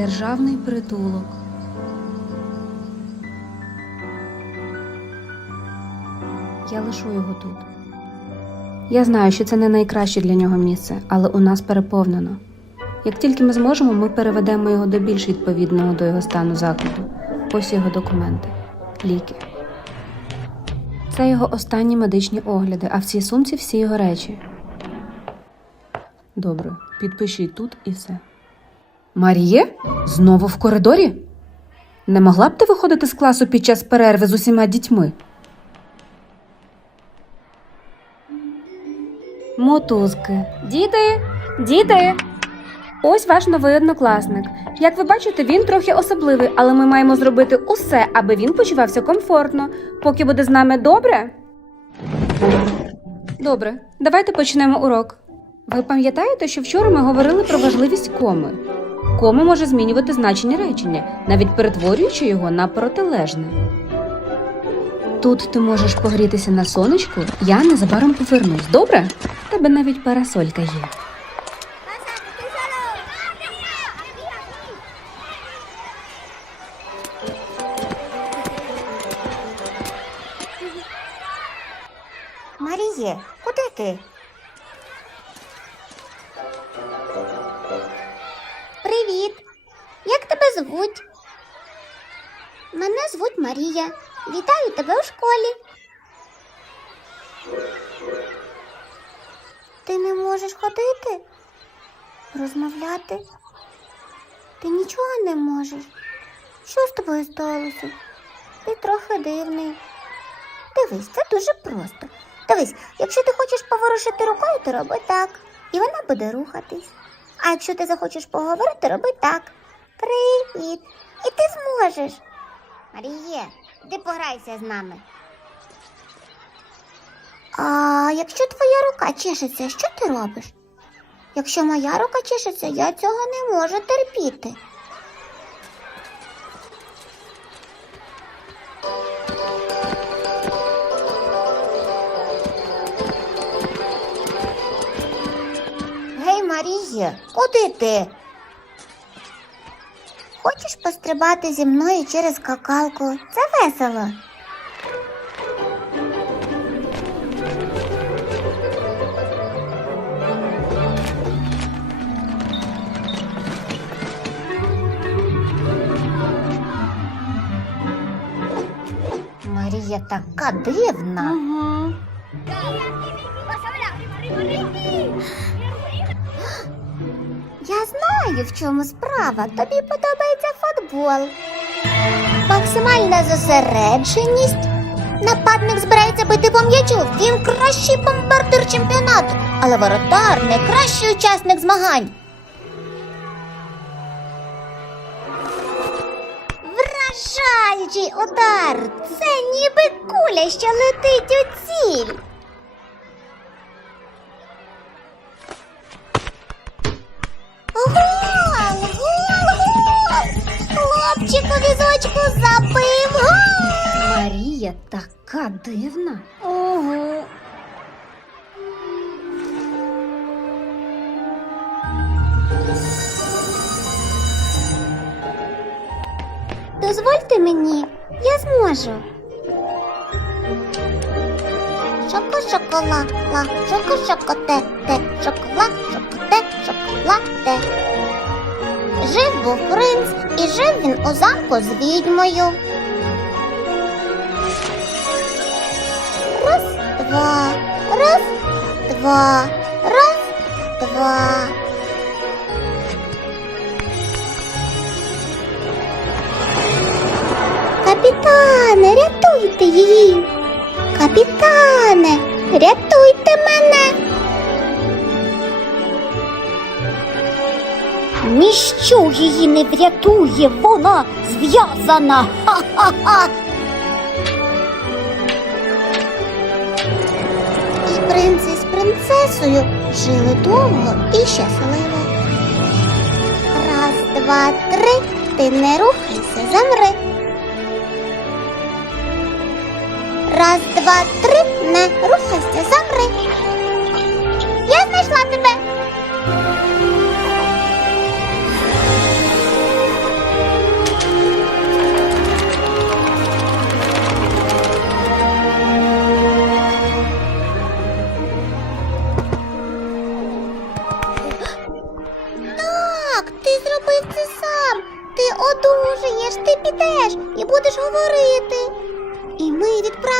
Державний притулок. Я лишу його тут. Я знаю, що це не найкраще для нього місце, але у нас переповнено. Як тільки ми зможемо, ми переведемо його до більш відповідного до його стану закладу. Ось його документи, ліки. Це його останні медичні огляди, а в цій сумці всі його речі. Добре, підпишіть тут і все. Маріє? Знову в коридорі? Не могла б ти виходити з класу під час перерви з усіма дітьми? Мотузки. Діти, діти. Ось ваш новий однокласник. Як ви бачите, він трохи особливий, але ми маємо зробити усе, аби він почувався комфортно. Поки буде з нами добре. Добре, давайте почнемо урок. Ви пам'ятаєте, що вчора ми говорили про важливість коми? Кома може змінювати значення речення, навіть перетворюючи його на протилежне. Тут ти можеш погрітися на сонечку, я незабаром повернусь, добре? Тебе навіть парасолька є. Маріє, куди ти? Звуть? Мене звуть Марія. Вітаю тебе у школі. Ти не можеш ходити? Розмовляти? Ти нічого не можеш. Що з тобою сталося? Ти трохи дивний. Дивись, це дуже просто. Дивись, якщо ти хочеш поворушити рукою, то роби так, і вона буде рухатись. А якщо ти захочеш поговорити, роби так. Привіт. І ти зможеш. Маріє, ти пограйся з нами. А якщо твоя рука чешеться, що ти робиш? Якщо моя рука чешеться, я цього не можу терпіти. Гей, Маріє, куди ти? Хочеш пострибати зі мною через какалку? Це весело. Марія така дивна. Угу. Знаю, в чому справа. Тобі подобається футбол. Максимальна зосередженість. Нападник збирається бити по м'ячу. Він кращий бомбардир чемпіонату, але воротар найкращий учасник змагань. Вражаючий удар! Це ніби куля, що летить у ціль. Гол! У візочку забив гол! Марія така дивна. Ого. Дозвольте мені, я зможу. Шоко шокола, ла, шоко шокоте, те, шокола, шокоте, шоколаде. Жив був принц, і жив він у замку з відьмою. Раз, два, раз, два, раз, два. Капітане, рятуйте її. Капітане, рятуйте мене. Ніщо її не врятує, вона зв'язана. Ха-ха-ха. І принц із принцесою жили довго і щасливо. Раз, два, три, ти не рухайся, замри. Раз, два, три, не рухайся, замри.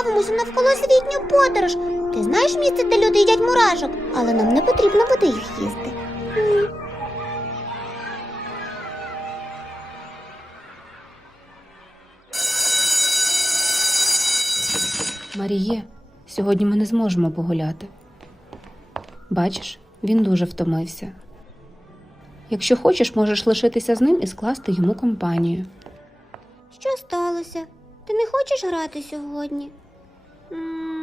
Відправимося навколосвітню подорож. Ти знаєш місце, де люди їдять мурашок, але нам не потрібно буде їх їсти. Маріє, сьогодні ми не зможемо погуляти. Бачиш, він дуже втомився. Якщо хочеш, можеш лишитися з ним і скласти йому компанію. Що сталося? Ти не хочеш грати сьогодні? 嗯。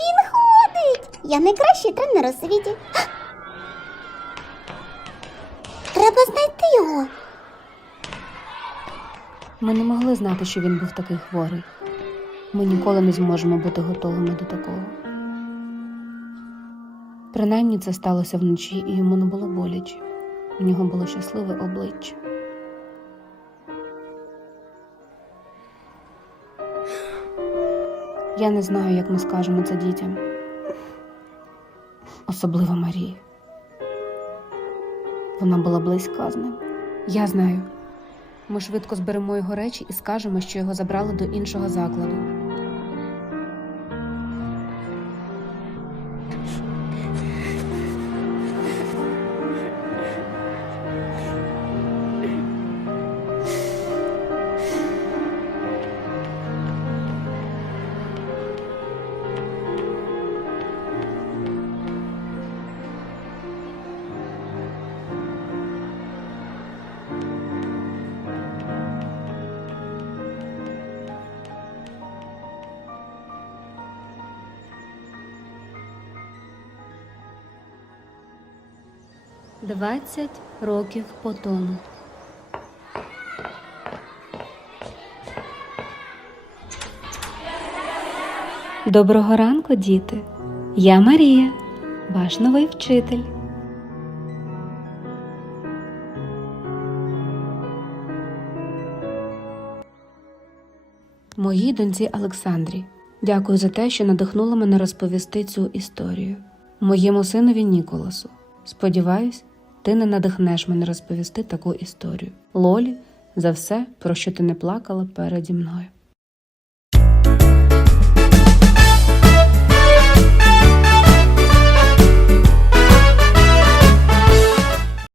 Він ходить. Я найкращий тренер у світі. Треба знайти його. Ми не могли знати, що він був такий хворий. Ми ніколи не зможемо бути готовими до такого. Принаймні це сталося вночі, і йому не було боляче. У нього було щасливе обличчя. Я не знаю, як ми скажемо це дітям. Особливо Марії. Вона була близька з ним. Я знаю. Ми швидко зберемо його речі і скажемо, що його забрали до іншого закладу. Двадцять років по тому. Доброго ранку, діти. Я Марія, ваш новий вчитель. Моїй доньці Олександрі. Дякую за те, що надихнула мене розповісти цю історію. Моєму синові Ніколасу. Сподіваюсь, ти не надихнеш мене розповісти таку історію. Лолі, за все, про що ти не плакала переді мною.